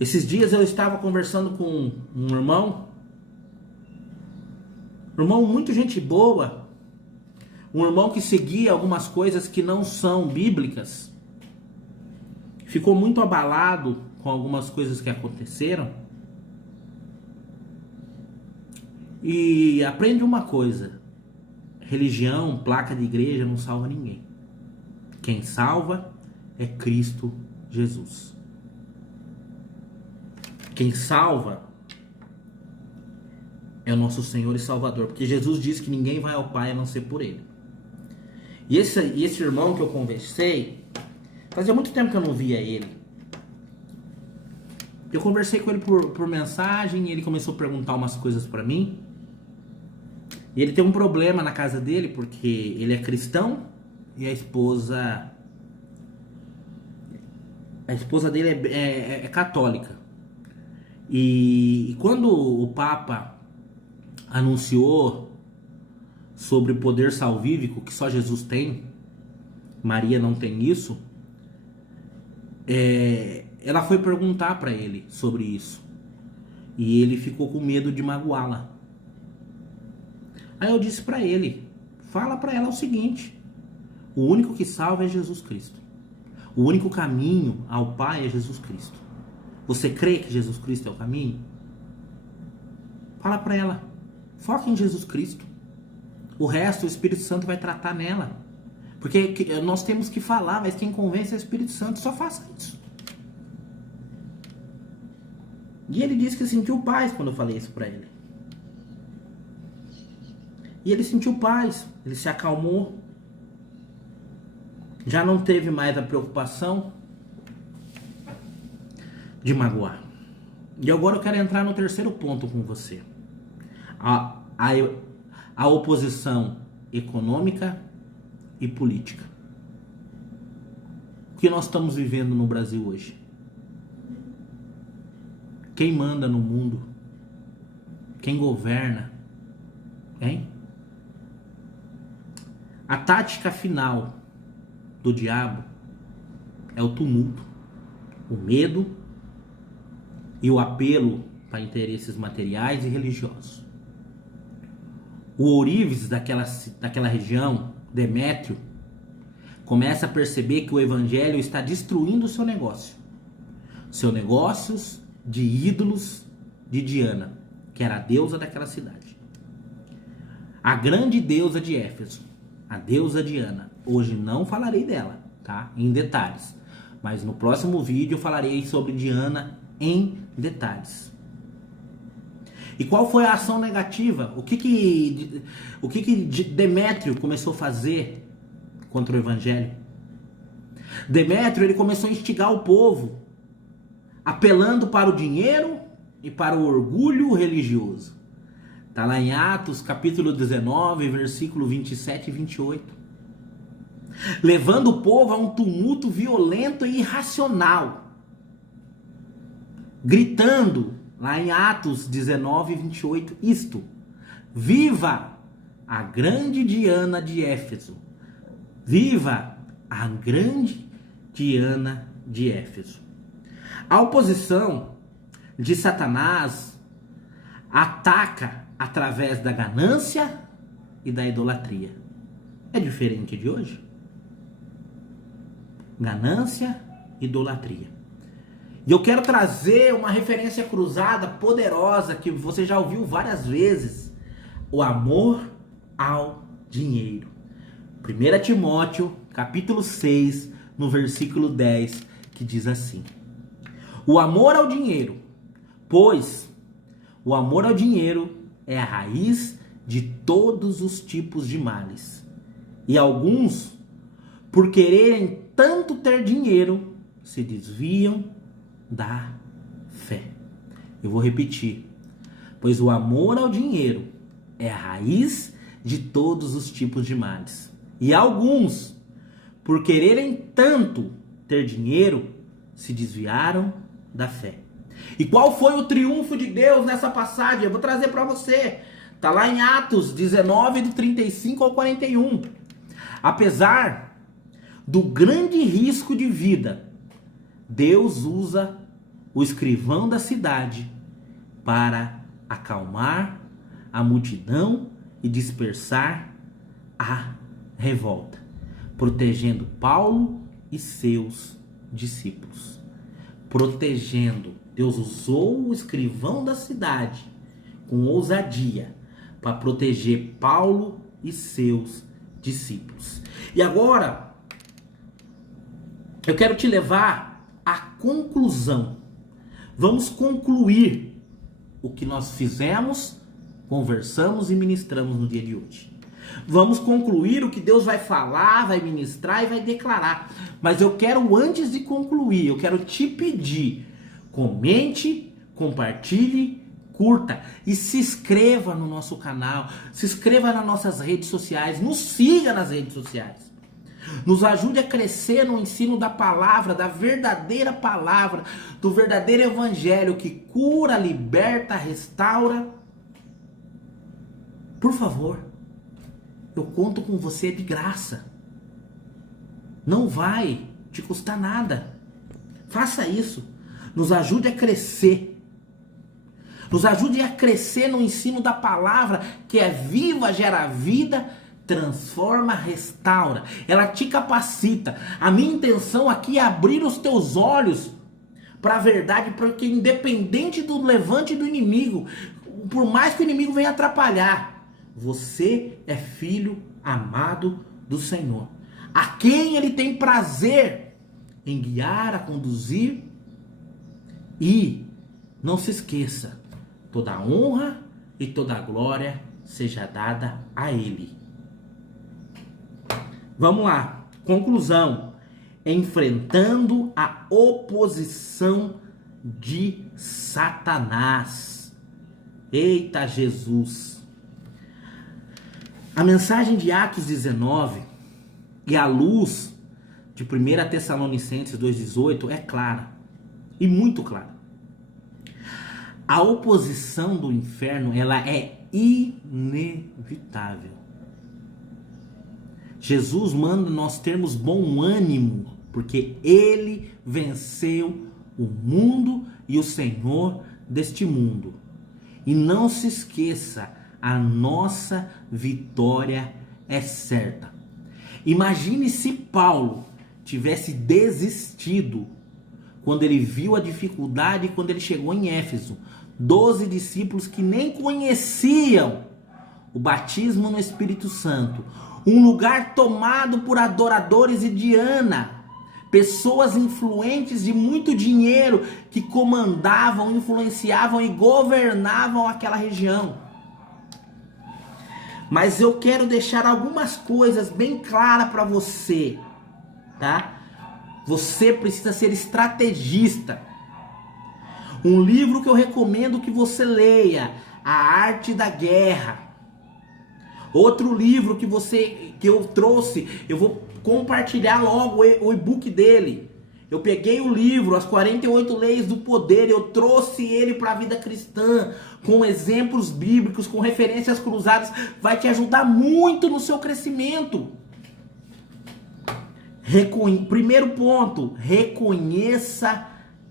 Esses dias eu estava conversando com um irmão muito gente boa, um irmão que seguia algumas coisas que não são bíblicas, ficou muito abalado com algumas coisas que aconteceram. E aprende uma coisa: religião, placa de igreja não salva ninguém. Quem salva é Cristo Jesus. Quem salva é o nosso Senhor e Salvador, porque Jesus disse que ninguém vai ao Pai a não ser por Ele. E esse irmão que eu conversei, fazia muito tempo que eu não via ele. Eu conversei com ele por mensagem e ele começou a perguntar umas coisas pra mim. E ele tem um problema na casa dele porque ele é cristão e a esposa dele é católica. E quando o Papa anunciou sobre o poder salvífico que só Jesus tem, Maria não tem isso, ela foi perguntar para ele sobre isso. E ele ficou com medo de magoá-la. Aí eu disse para ele: fala para ela o seguinte: o único que salva é Jesus Cristo. O único caminho ao Pai é Jesus Cristo. Você crê que Jesus Cristo é o caminho? Fala para ela. Foca em Jesus Cristo. O resto o Espírito Santo vai tratar nela. Porque nós temos que falar, mas quem convence é o Espírito Santo. Só faça isso. E ele disse que sentiu paz quando eu falei isso para ele. E ele sentiu paz. Ele se acalmou. Já não teve mais a preocupação de magoar. E agora eu quero entrar no terceiro ponto com você. A oposição econômica e política. O que nós estamos vivendo no Brasil hoje? Quem manda no mundo? Quem governa? Hein? A tática final do diabo é o tumulto, o medo e o apelo para interesses materiais e religiosos. O ourives daquela região, Demétrio, Comece a perceber que o evangelho está destruindo o seu negócio. Seus negócios de ídolos de Diana, que era a deusa daquela cidade. A grande deusa de Éfeso, a deusa Diana. Hoje não falarei dela, tá? Em detalhes. Mas no próximo vídeo eu falarei sobre Diana em detalhes. E qual foi a ação negativa? O que Demétrio começou a fazer contra o evangelho? Demétrio, ele começou a instigar o povo, apelando para o dinheiro e para o orgulho religioso. Está lá em Atos, capítulo 19, versículo 27 e 28. Levando o povo a um tumulto violento e irracional. Gritando, lá em Atos 19, 28, isto: viva a grande Diana de Éfeso! Viva a grande Diana de Éfeso! A oposição de Satanás ataca através da ganância e da idolatria. É diferente de hoje? Ganância, idolatria. E eu quero trazer uma referência cruzada poderosa que você já ouviu várias vezes: o amor ao dinheiro. 1 Timóteo, capítulo 6, no versículo 10, que diz assim: o amor ao dinheiro, pois o amor ao dinheiro é a raiz de todos os tipos de males. E alguns, por quererem tanto ter dinheiro, se desviam da fé. Eu vou repetir. Pois o amor ao dinheiro é a raiz de todos os tipos de males. E alguns, por quererem tanto ter dinheiro, se desviaram da fé. E qual foi o triunfo de Deus nessa passagem? Eu vou trazer para você. Está lá em Atos 19, do 35 ao 41. Apesar do grande risco de vida, Deus usa o escrivão da cidade para acalmar a multidão e dispersar a revolta, protegendo Paulo e seus discípulos. Protegendo. Deus usou o escrivão da cidade com ousadia para proteger Paulo e seus discípulos. E agora, eu quero te levar à conclusão. Vamos concluir o que nós fizemos, conversamos e ministramos no dia de hoje. Vamos concluir o que Deus vai falar, vai ministrar e vai declarar. Mas eu quero, antes de concluir, eu quero te pedir: comente, compartilhe, curta e se inscreva no nosso canal, se inscreva nas nossas redes sociais, nos siga nas redes sociais. Nos ajude a crescer no ensino da palavra, da verdadeira palavra, do verdadeiro evangelho que cura, liberta, restaura. Por favor, eu conto com você de graça. Não vai te custar nada. Faça isso. Nos ajude a crescer. Nos ajude a crescer no ensino da palavra, que é viva, gera vida, transforma, restaura. Ela te capacita. A minha intenção aqui é abrir os teus olhos para a verdade, porque independente do levante do inimigo, por mais que o inimigo venha atrapalhar, você é filho amado do Senhor, a quem Ele tem prazer em guiar, a conduzir. E não se esqueça, toda a honra e toda a glória seja dada a Ele. Vamos lá, conclusão. Enfrentando a oposição de Satanás. Eita Jesus! A mensagem de Atos 19 e a luz de 1 Tessalonicenses 2,18 é clara, e muito clara. A oposição do inferno, ela é inevitável. Jesus manda nós termos bom ânimo, porque Ele venceu o mundo e o Senhor deste mundo. E não se esqueça, a nossa vitória é certa. Imagine se Paulo tivesse desistido quando ele viu a dificuldade, quando ele chegou em Éfeso. 12 discípulos que nem conheciam o batismo no Espírito Santo. Um lugar tomado por adoradores de Diana. Pessoas influentes de muito dinheiro que comandavam, influenciavam e governavam aquela região. Mas eu quero deixar algumas coisas bem claras para você, tá? Você precisa ser estrategista. Um livro que eu recomendo que você leia, A Arte da Guerra. Outro livro que eu trouxe, eu vou compartilhar logo o e-book dele. Eu peguei o livro, As 48 Leis do Poder, eu trouxe ele para a vida cristã, com exemplos bíblicos, com referências cruzadas, vai te ajudar muito no seu crescimento. Primeiro ponto, reconheça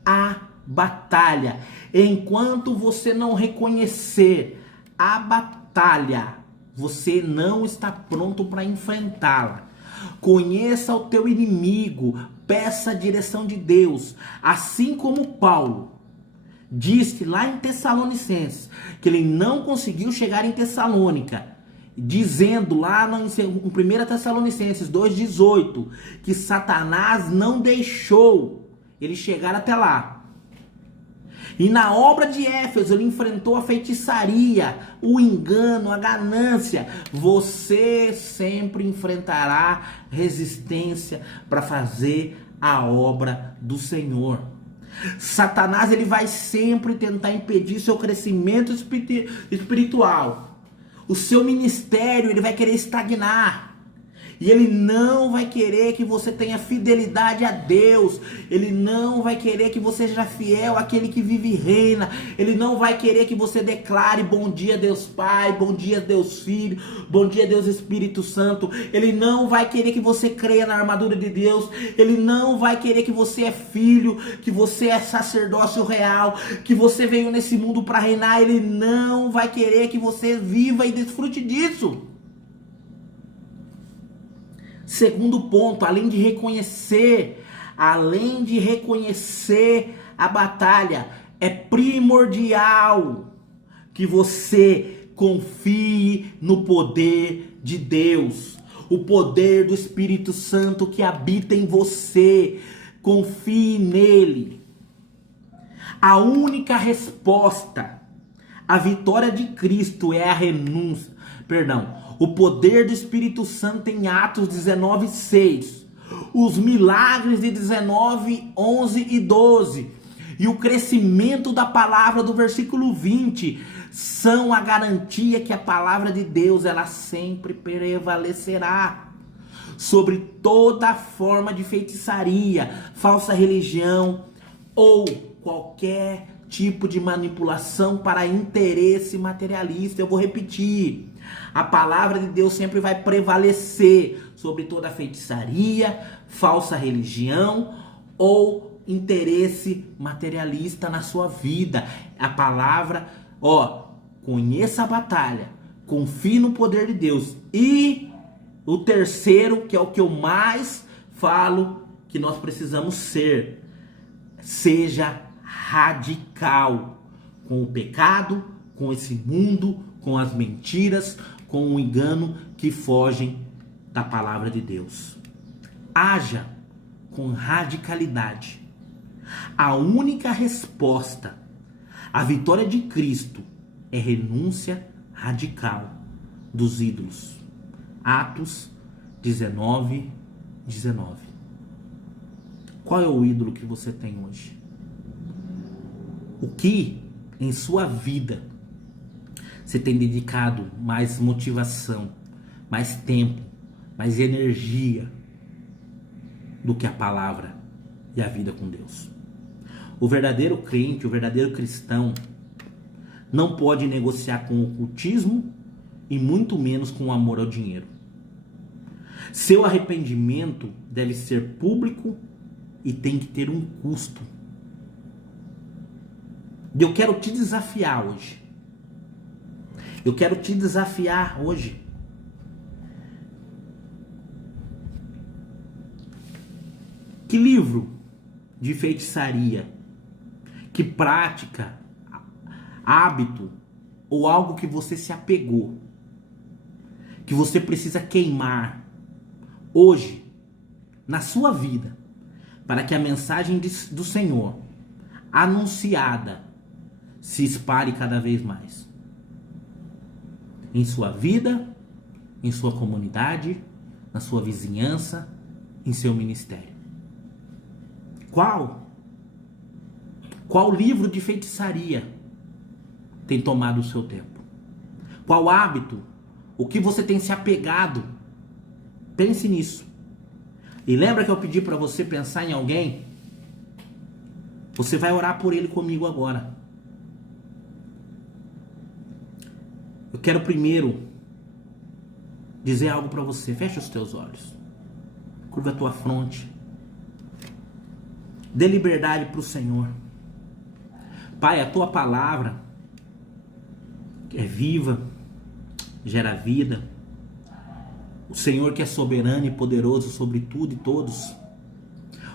a batalha. Enquanto você não reconhecer a batalha, você não está pronto para enfrentá-la. Conheça o teu inimigo, peça a direção de Deus, assim como Paulo disse lá em Tessalonicenses, que ele não conseguiu chegar em Tessalônica, dizendo lá em 1 Tessalonicenses 2,18, que Satanás não deixou ele chegar até lá. E na obra de Éfeso ele enfrentou a feitiçaria, o engano, a ganância. Você sempre enfrentará resistência para fazer a obra do Senhor. Satanás ele vai sempre tentar impedir seu crescimento espiritual. O seu ministério ele vai querer estagnar. E ele não vai querer que você tenha fidelidade a Deus. Ele não vai querer que você seja fiel àquele que vive e reina. Ele não vai querer que você declare bom dia Deus Pai, bom dia Deus Filho, bom dia Deus Espírito Santo. Ele não vai querer que você creia na armadura de Deus. Ele não vai querer que você é filho, que você é sacerdócio real, que você veio nesse mundo para reinar. Ele não vai querer que você viva e desfrute disso. Segundo ponto, além de reconhecer a batalha, é primordial que você confie no poder de Deus, o poder do Espírito Santo que habita em você. Confie nele. A única resposta à vitória de Cristo é a renúncia. O poder do Espírito Santo em Atos 19:6, os milagres de 19, 11 e 12 e o crescimento da palavra do versículo 20 são a garantia que a palavra de Deus ela sempre prevalecerá sobre toda forma de feitiçaria, falsa religião ou qualquer tipo de manipulação para interesse materialista. Eu vou repetir. A palavra de Deus sempre vai prevalecer sobre toda feitiçaria, falsa religião ou interesse materialista na sua vida. A palavra, conheça a batalha, confie no poder de Deus. E o terceiro, que é o que eu mais falo, que nós precisamos ser, seja radical com o pecado, com esse mundo, com as mentiras, com o engano que fogem da palavra de Deus. Haja com radicalidade. A única resposta à vitória de Cristo é renúncia radical dos ídolos. Atos 19:19. Qual é o ídolo que você tem hoje? O que em sua vida você tem dedicado mais motivação, mais tempo, mais energia do que a palavra e a vida com Deus? O verdadeiro crente, o verdadeiro cristão, não pode negociar com o ocultismo e muito menos com o amor ao dinheiro. Seu arrependimento deve ser público e tem que ter um custo. E eu quero te desafiar hoje. Que livro de feitiçaria, que prática, hábito ou algo que você se apegou, que você precisa queimar hoje na sua vida, para que a mensagem do Senhor anunciada se espalhe cada vez mais em sua vida, em sua comunidade, na sua vizinhança, em seu ministério. Qual livro de feitiçaria tem tomado o seu tempo? Qual hábito? O que você tem se apegado? Pense nisso. E lembra que eu pedi para você pensar em alguém? Você vai orar por ele comigo agora. Eu quero primeiro dizer algo para você. Fecha os teus olhos. Curva a tua fronte. Dê liberdade para o Senhor. Pai, a tua palavra é viva, gera vida. O Senhor que é soberano e poderoso sobre tudo e todos.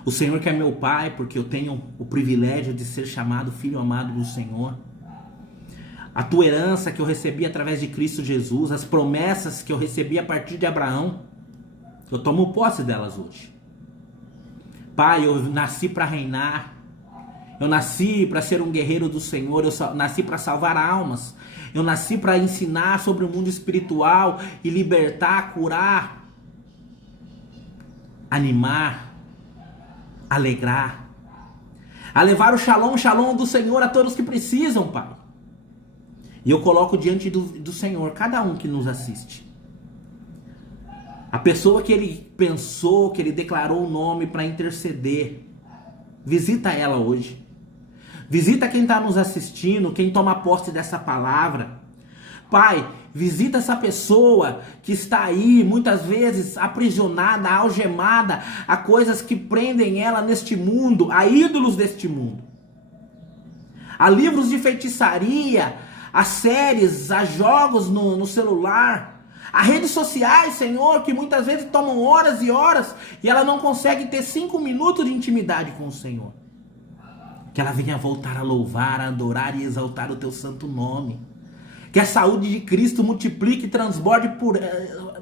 O Senhor que é meu Pai, porque eu tenho o privilégio de ser chamado filho amado do Senhor. A tua herança que eu recebi através de Cristo Jesus, as promessas que eu recebi a partir de Abraão, eu tomo posse delas hoje. Pai, eu nasci para reinar. Eu nasci para ser um guerreiro do Senhor. Eu nasci para salvar almas. Eu nasci para ensinar sobre o mundo espiritual e libertar, curar, animar, alegrar, a levar o shalom do Senhor a todos que precisam, Pai. E eu coloco diante do Senhor cada um que nos assiste. A pessoa que ele pensou, que ele declarou o nome para interceder, visita ela hoje. Visita quem está nos assistindo, quem toma posse dessa palavra. Pai, visita essa pessoa que está aí, muitas vezes aprisionada, algemada a coisas que prendem ela neste mundo, a ídolos deste mundo. A livros de feitiçaria, a séries, a jogos no celular, a redes sociais, Senhor, que muitas vezes tomam horas e horas e ela não consegue ter 5 minutos de intimidade com o Senhor. Que ela venha voltar a louvar, a adorar e exaltar o teu santo nome. Que a saúde de Cristo multiplique e transborde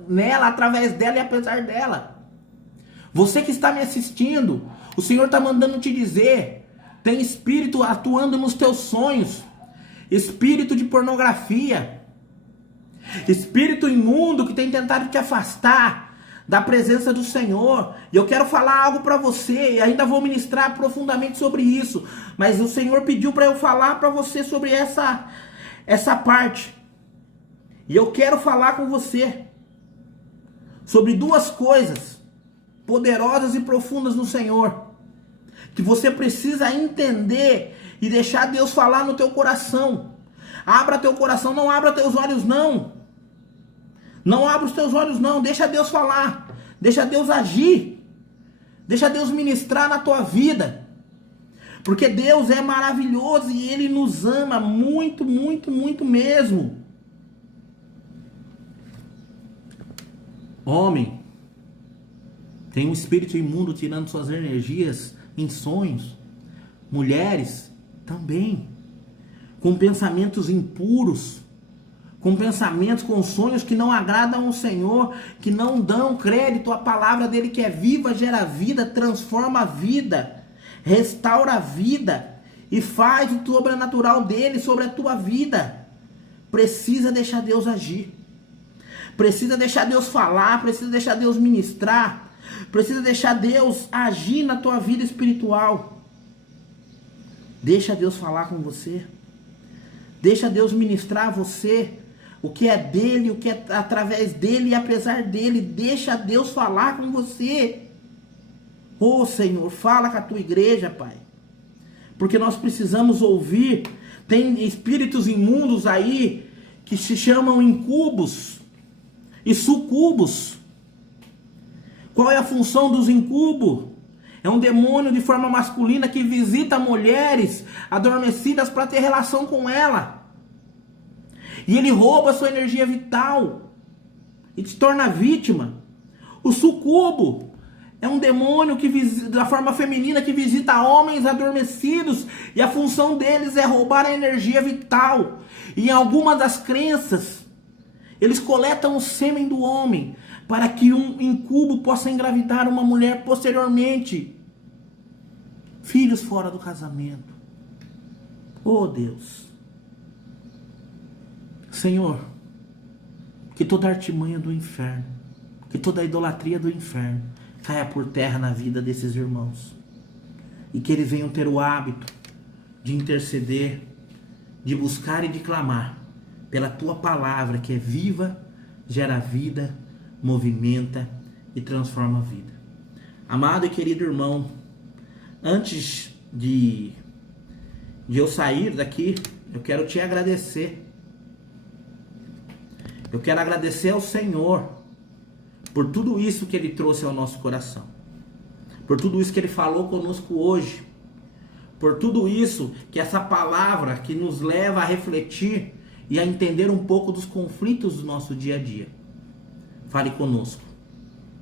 nela, através dela e apesar dela. Você que está me assistindo, o Senhor está mandando te dizer, tem espírito atuando nos teus sonhos, espírito de pornografia, espírito imundo que tem tentado te afastar da presença do Senhor. E eu quero falar algo para você, e ainda vou ministrar profundamente sobre isso, mas o Senhor pediu para eu falar para você sobre essa parte. E eu quero falar com você sobre 2 coisas poderosas e profundas no Senhor, que você precisa entender e deixar Deus falar no teu coração. Abra teu coração, não abra teus olhos não. Não abra os teus olhos não, deixa Deus falar, deixa Deus agir, deixa Deus ministrar na tua vida, porque Deus é maravilhoso e Ele nos ama muito, muito, muito mesmo. Homem, tem um espírito imundo tirando suas energias em sonhos. Mulheres, também, com pensamentos impuros, com pensamentos, com sonhos que não agradam ao Senhor, que não dão crédito à palavra dele que é viva, gera vida, transforma a vida, restaura a vida e faz o sobrenatural dele sobre a tua vida. Precisa deixar Deus agir, precisa deixar Deus falar, precisa deixar Deus ministrar, precisa deixar Deus agir na tua vida espiritual. Deixa Deus falar com você, deixa Deus ministrar a você o que é dele, o que é através dele e apesar dele. Deixa Deus falar com você. Ô Senhor, fala com a tua igreja, Pai, porque nós precisamos ouvir. Tem espíritos imundos aí que se chamam incubos e sucubos. Qual é a função dos incubos? É um demônio de forma masculina que visita mulheres adormecidas para ter relação com ela. E ele rouba a sua energia vital e te torna vítima. O sucubo É um demônio que da forma feminina que visita homens adormecidos e a função deles é roubar a energia vital. E em algumas das crenças, eles coletam o sêmen do homem para que um incubo possa engravidar uma mulher posteriormente. Filhos fora do casamento. Oh Deus. Senhor, que toda artimanha do inferno, que toda idolatria do inferno caia por terra na vida desses irmãos. E que eles venham ter o hábito de interceder, de buscar e de clamar pela tua palavra que é viva, gera vida, movimenta e transforma a vida. Amado e querido irmão, antes de eu sair daqui, eu quero te agradecer. Eu quero agradecer ao Senhor por tudo isso que Ele trouxe ao nosso coração, por tudo isso que Ele falou conosco hoje, por tudo isso que essa palavra que nos leva a refletir e a entender um pouco dos conflitos do nosso dia a dia. Fale conosco,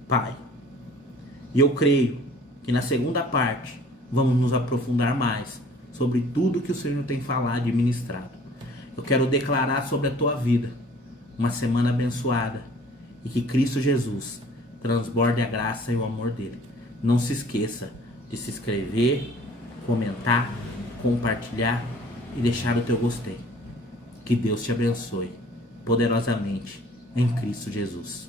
Pai. E eu creio que na segunda parte vamos nos aprofundar mais sobre tudo que o Senhor tem falado e ministrado. Eu quero declarar sobre a tua vida uma semana abençoada e que Cristo Jesus transborde a graça e o amor dele. Não se esqueça de se inscrever, comentar, compartilhar e deixar o teu gostei. Que Deus te abençoe poderosamente em Cristo Jesus.